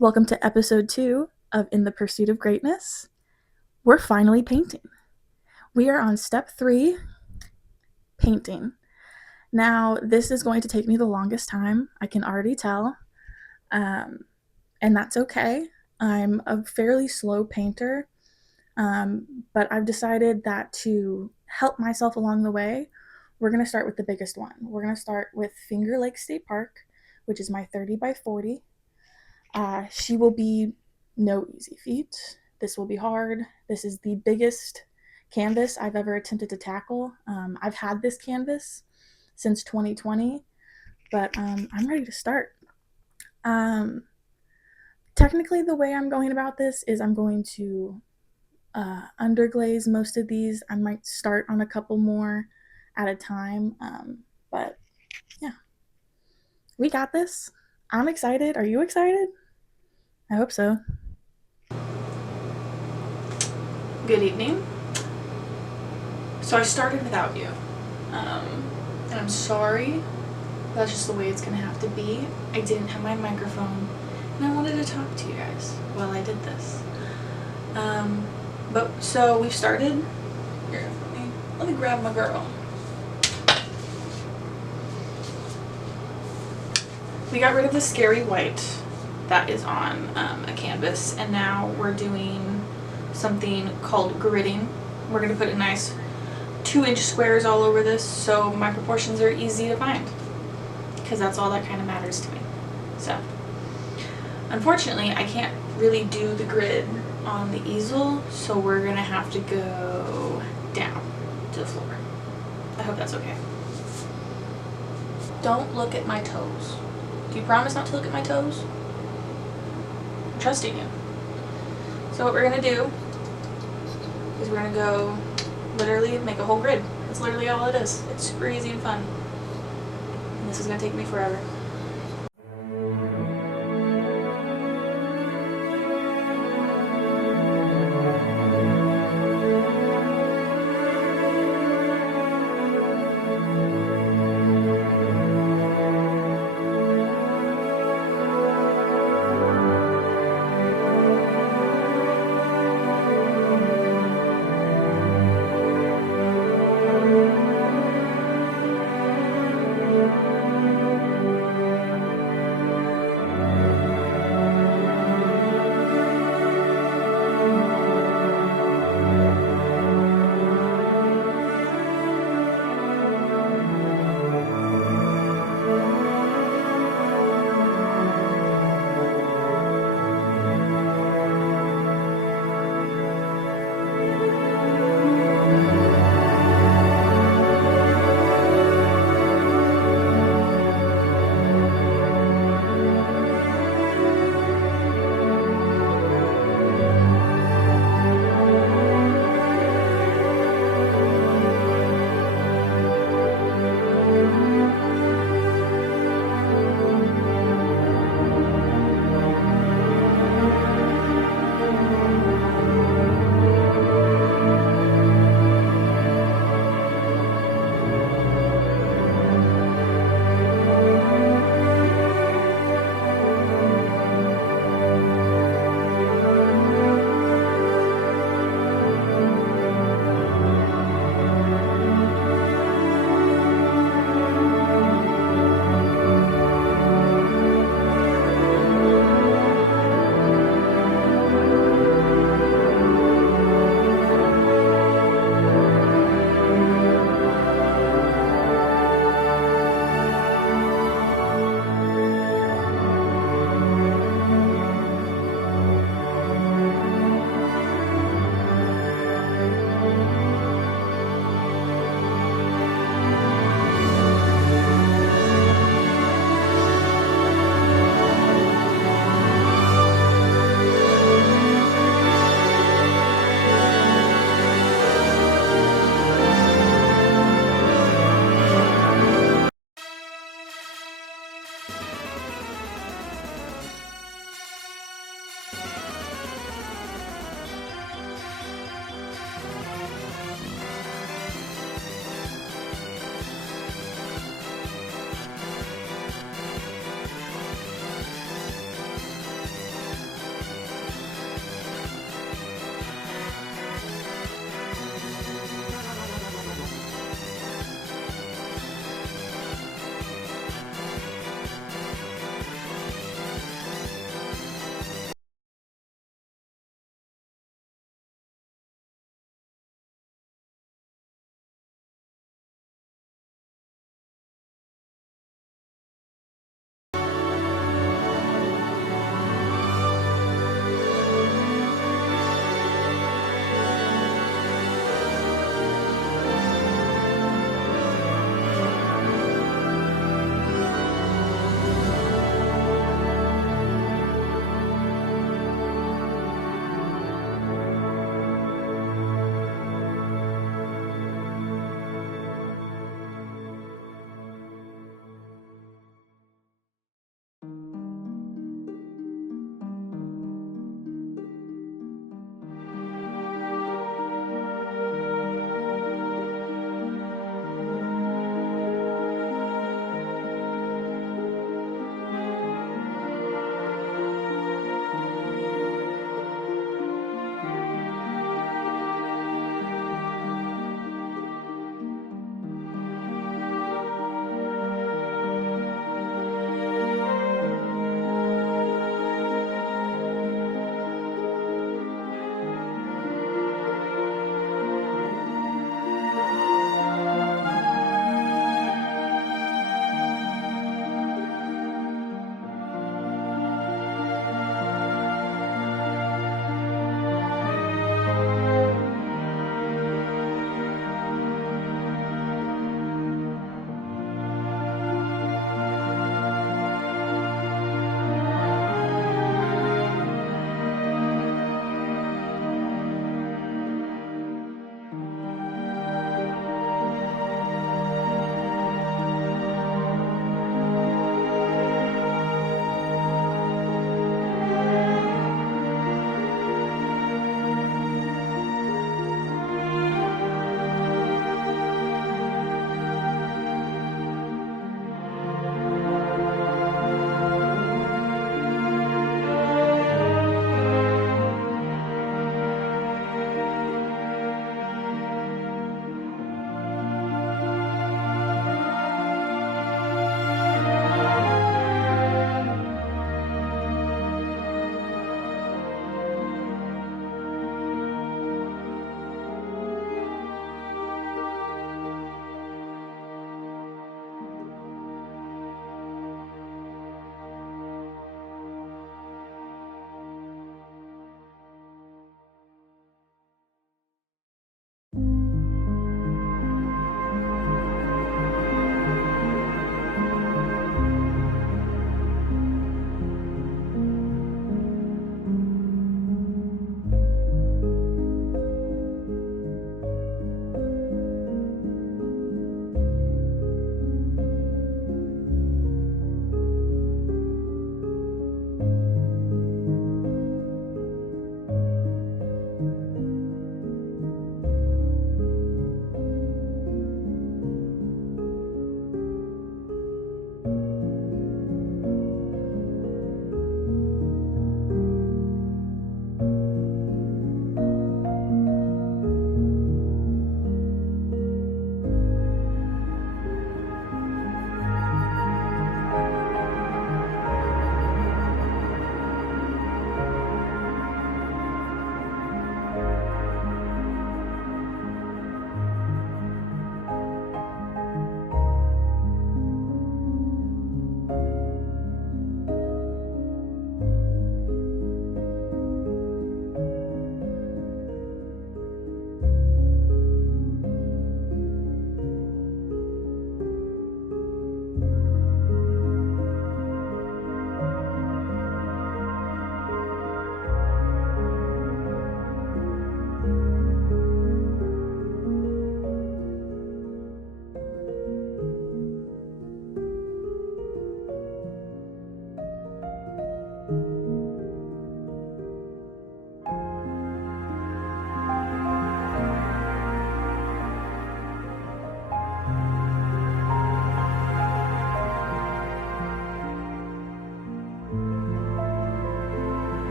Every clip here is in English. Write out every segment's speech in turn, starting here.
Welcome to episode 2 of In the Pursuit of Greatness. We're finally painting. We are on step 3, painting. Now, this is going to take me the longest time, I can already tell, and that's okay. I'm a fairly slow painter, but I've decided that to help myself along the way, we're going to start with the biggest one. We're going to start with Finger Lake State Park, which is my 30 by 40. She will be no easy feat. This will be hard. This is the biggest canvas I've ever attempted to tackle. I've had this canvas since 2020, but I'm ready to start. Technically, the way I'm going about this is I'm going to underglaze most of these. I might start on a couple more at a time, but yeah, we got this. I'm excited. Are you excited? I hope so. Good evening. So I started without you, and I'm sorry. That's just the way it's gonna have to be. I didn't have my microphone, and I wanted to talk to you guys while I did this. But so we've started. Here, let me grab my girl. We got rid of the scary white that is on a canvas, and now we're doing something called gridding. We're gonna put a nice 2-inch squares all over this, so my proportions are easy to find, because that's all that kind of matters to me. So unfortunately I can't really do the grid on the easel, so we're gonna have to go down to the floor. I hope that's okay. Don't look at my toes. Do you promise not to look at my toes? I'm trusting you. So what we're gonna do is we're gonna go literally make a whole grid. That's literally all it is. It's super easy and fun. And this is gonna take me forever.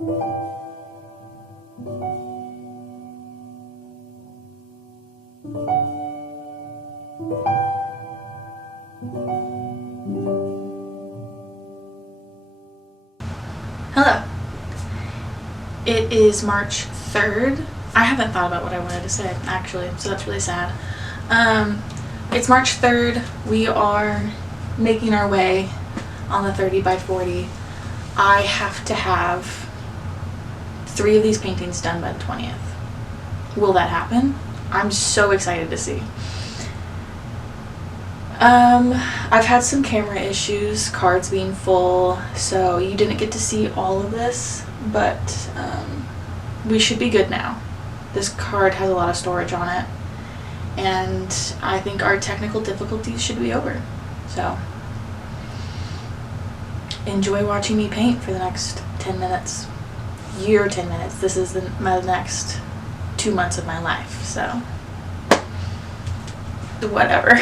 Hello. It is March 3rd. I haven't thought about what I wanted to say, actually, so that's really sad. It's March 3rd. We are making our way on the 30 by 40. I have to have 3 of these paintings done by the 20th. Will that happen? I'm so excited to see. I've had some camera issues, cards being full, so you didn't get to see all of this, but we should be good now. This card has a lot of storage on it, and I think our technical difficulties should be over. So enjoy watching me paint for the next 10 minutes. Your 10 minutes. This is my next 2 months of my life, so whatever.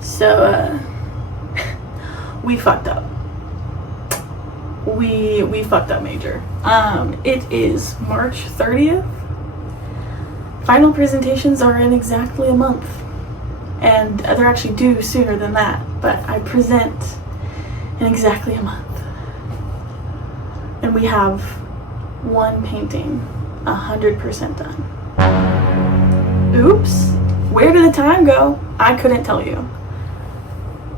So, we fucked up. We fucked up major. It is March 30th. Final presentations are in exactly a month. and they're actually due sooner than that, but I present in exactly a month. And we have one painting 100% done. Oops, where did the time go? I couldn't tell you.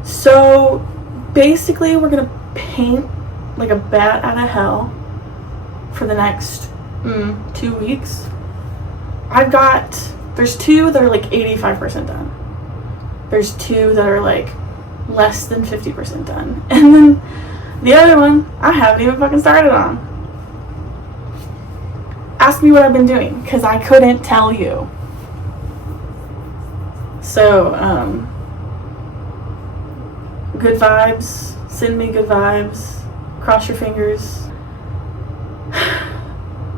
So basically we're gonna paint like a bat out of hell for the next 2 weeks. There's two that are like 85% done. There's two that are like less than 50% done. And then the other one I haven't even fucking started on. Ask me what I've been doing, because I couldn't tell you. So, good vibes. Send me good vibes. Cross your fingers.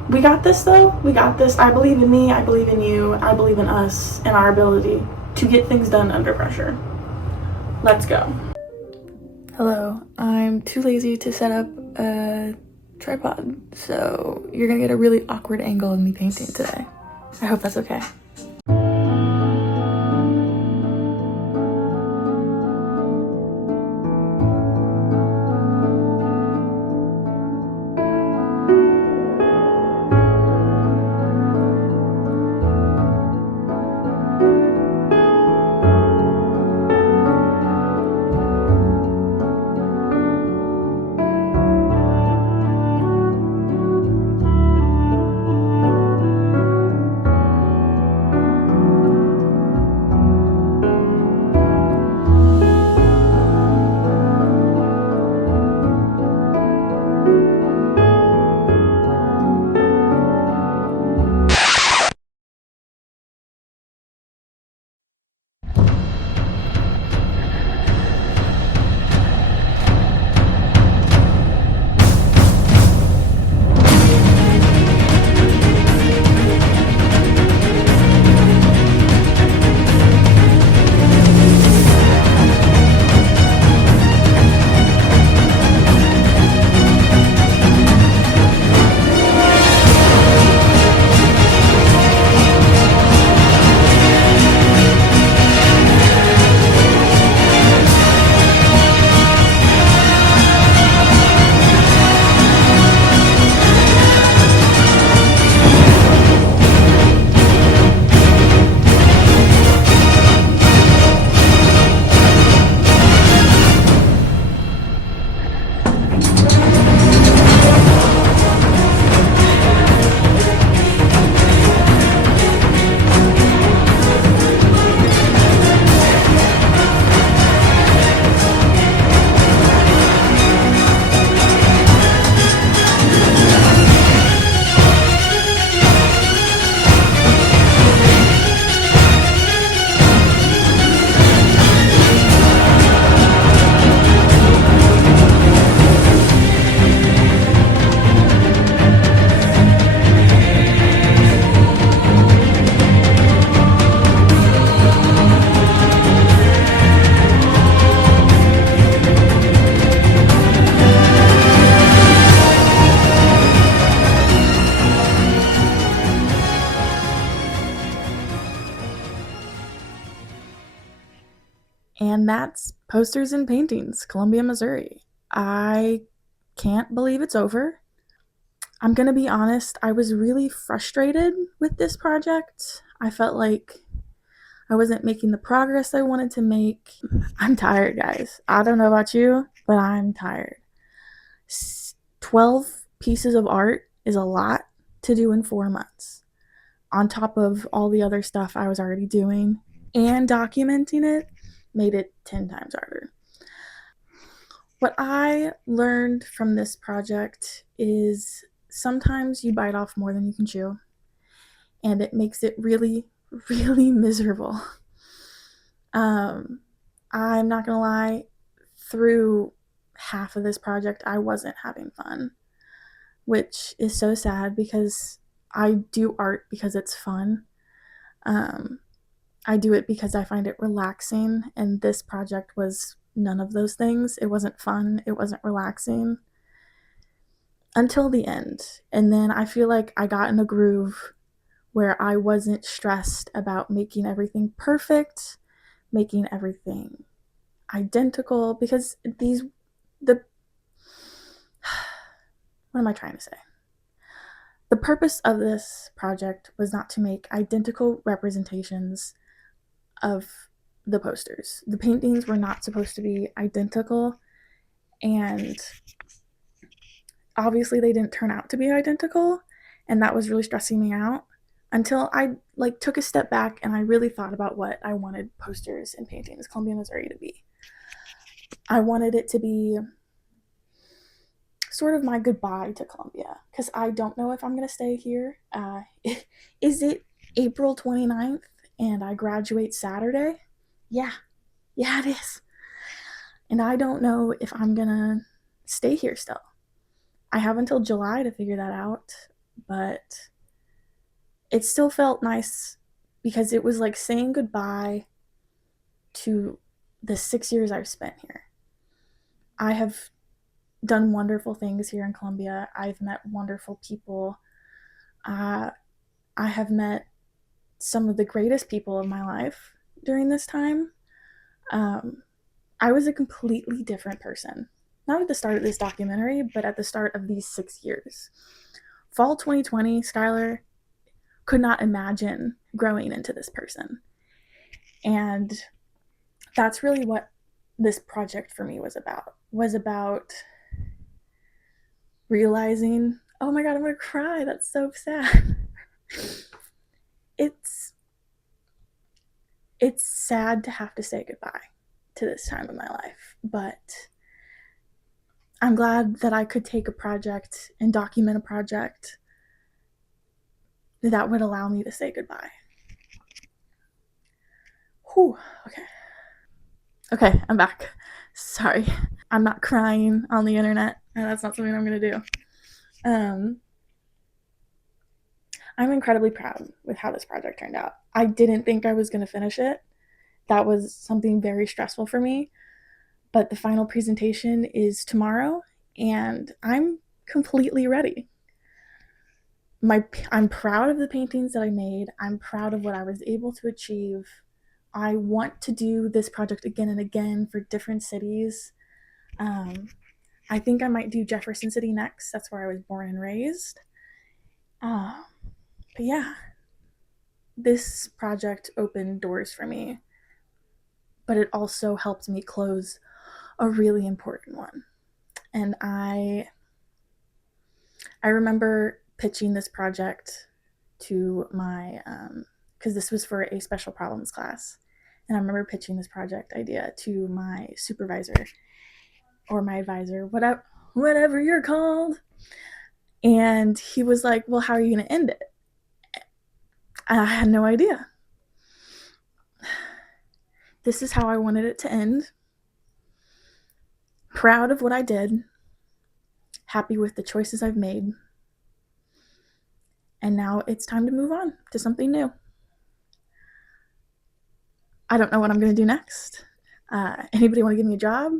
We got this though. We got this. I believe in me. I believe in you. I believe in us and our ability to get things done under pressure. Let's go. Hello. I'm too lazy to set up a tripod, so you're gonna get a really awkward angle of me painting today. I hope that's okay. And that's Posters and Paintings, Columbia, Missouri. I can't believe it's over. I'm gonna be honest, I was really frustrated with this project. I felt like I wasn't making the progress I wanted to make. I'm tired, guys. I don't know about you, but I'm tired. 12 pieces of art is a lot to do in 4 months, on top of all the other stuff I was already doing, and documenting it made it 10 times harder. What I learned from this project is sometimes you bite off more than you can chew, and it makes it really, really miserable. I'm not gonna lie, through half of this project, I wasn't having fun, which is so sad because I do art because it's fun. I do it because I find it relaxing, and this project was none of those things. It wasn't fun, it wasn't relaxing until the end. And then I feel like I got in a groove where I wasn't stressed about making everything perfect making everything identical, because what am I trying to say? The purpose of this project was not to make identical representations of the posters. The paintings were not supposed to be identical, and obviously they didn't turn out to be identical, and that was really stressing me out until I took a step back and I really thought about what I wanted posters and paintings Columbia, Missouri to be. I wanted it to be sort of my goodbye to Columbia, because I don't know if I'm going to stay here. Is it April 29th and I graduate Saturday? Yeah, it is. And I don't know if I'm going to stay here still. I have until July to figure that out, but it still felt nice because it was like saying goodbye to the 6 years I've spent here. I have done wonderful things here in Columbia. I've met wonderful people. I have met some of the greatest people of my life during this time. I was a completely different person. Not at the start of this documentary, but at the start of these 6 years. Fall 2020, Skylar could not imagine growing into this person. And that's really what this project for me was about realizing, oh my God, I'm going to cry. That's so sad. It's sad to have to say goodbye to this time of my life, but I'm glad that I could take a project and document a project that would allow me to say goodbye. Whew, okay. Okay, I'm back. Sorry. I'm not crying on the internet. That's not something I'm going to do. I'm incredibly proud with how this project turned out. I didn't think I was going to finish it. That was something very stressful for me. But the final presentation is tomorrow, and I'm completely ready. I'm proud of the paintings that I made. I'm proud of what I was able to achieve. I want to do this project again and again for different cities. I think I might do Jefferson City next. That's where I was born and raised. But yeah, this project opened doors for me, but it also helped me close a really important one. And I remember pitching this project to my, because this was for a special problems class. And I remember pitching this project idea to my supervisor or my advisor, whatever you're called. And he was like, well, how are you going to end it? And I had no idea. This is how I wanted it to end. Proud of what I did. Happy with the choices I've made. And now it's time to move on to something new. I don't know what I'm going to do next. Anybody want to give me a job?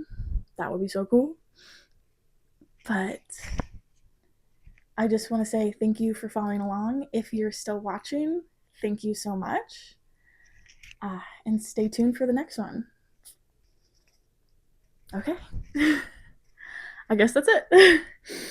That would be so cool. But I just want to say thank you for following along. If you're still watching, thank you so much. And stay tuned for the next one. Okay. I guess that's it.